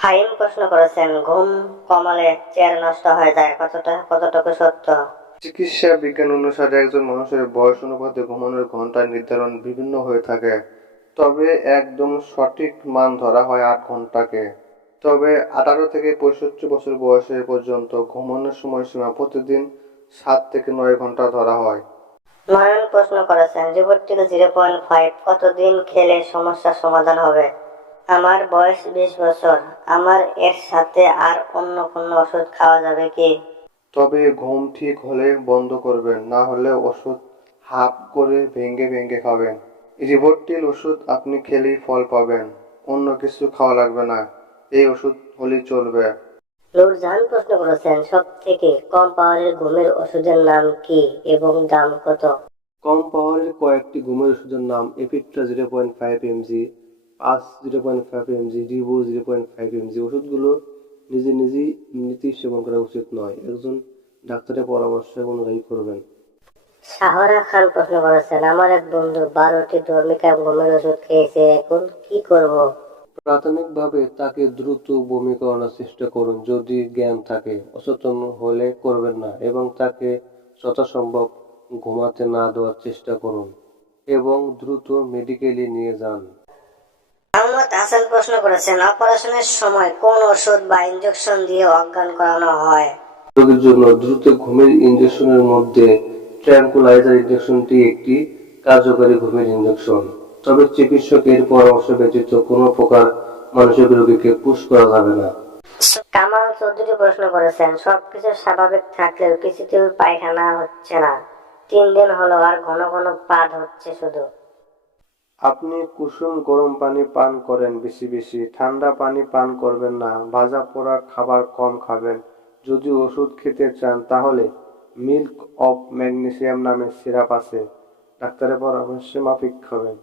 Fine প্রশ্ন করেছেন ঘুম কমালে চেয়ার নষ্ট হয়ে যায় কতটা কতটুকু সত্য? চিকিৎসা বিজ্ঞান অনুসারে একজন মানুষের বয়স অনুপাতে ঘুমানোর ঘণ্টা নির্ধারণ বিভিন্ন হয়ে থাকে। তবে একদম সঠিক মান ধরা হয় আট ঘন্টাকে। তবে আঠারো থেকে পঁয়ষট্টি বছর বয়সে পর্যন্ত ঘুমানোর সময়সীমা প্রতিদিন সাত থেকে নয় ঘণ্টা ধরা হয়। নয়ন প্রশ্ন করেছেন রিপোর্টিল জিরো পয়েন্ট ফাইভ কতদিন খেলে সমস্যার সমাধান হবে? আমার বয়স বিশ বছর আমার এর সাথে আর অন্য কোনো ওষুধ খাওয়া যাবে কি? তবে ঘুম ঠিক হলে বন্ধ করবেন না হলে ওষুধ হাফ করে ভেঙে ভেঙে খাবেন। রিভোর্টিল ওষুধ আপনি খেলেই ফল পাবেন অন্য কিছু খাওয়া লাগবে না এই ওষুধ হলেই চলবে। নূরজাহান প্রশ্ন করেছেন সব থেকে কম পাওয়ারের ঘুমের ওষুধের নাম কি এবং দাম কত? কম পাওয়ারের কয়েকটি ঘুমের ওষুধের নাম Epitra zero point five mg পাঁচ zero point five mg Rivo zero point five mg ওষুধগুলো নিজে নিজেই নীতি সেবন করা উচিত নয়। একজন ডাক্তারের পরামর্শ অনুযায়ী করবেন। শাহরা খান প্রশ্ন করেছেন আমার এক বন্ধু বারোটি ধর্মিকা ঘুমের ওষুধ খেয়েছে এখন কি করব? প্রাথমিকভাবে তাকে দ্রুত বমি করানোর চেষ্টা করুন যদি জ্ঞান থাকে। অসচেতন হলে করবেন না এবং তাকে যথাসম্ভব ঘুমাতে না দেওয়ার চেষ্টা করুন এবং দ্রুত মেডিকেলে নিয়ে যান। মোহাম্মদ প্রশ্ন করেছেন অপারেশনের সময় কোন ওষুধ বা ইনজেকশন দিয়ে অজ্ঞান করানো হয়? রোগীর জন্য দ্রুত ঘুমের ইনজেকশনের মধ্যে ট্র্যাঙ্কুলাইজার ইনজেকশনটি একটি কার্যকরী ঘুমের ইনজেকশন তবে চিকিৎসকের পরামর্শ ব্যতীত কোনো প্রকার মানসিক রোগীকে পুশ করা যাবে না। কামাল চৌধুরী প্রশ্ন করেছেন সবকিছু স্বাভাবিক থাকলেও কিছুতেই পায়খানা হচ্ছে না। তিন দিন হলো আর ঘন ঘন পাদ হচ্ছে শুধু। আপনি কুসুম গরম পানি পান করেন বেশি বেশি, ঠান্ডা পানি পান করবেন না, ভাজা পোড়া খাবার কম খাবেন। যদি ওষুধ খেতে চান, তাহলে মিল্ক অফ ম্যাগনেসিয়াম নামে সিরাপ আছে। ডাক্তারের পরামর্শে মাফিক খাবেন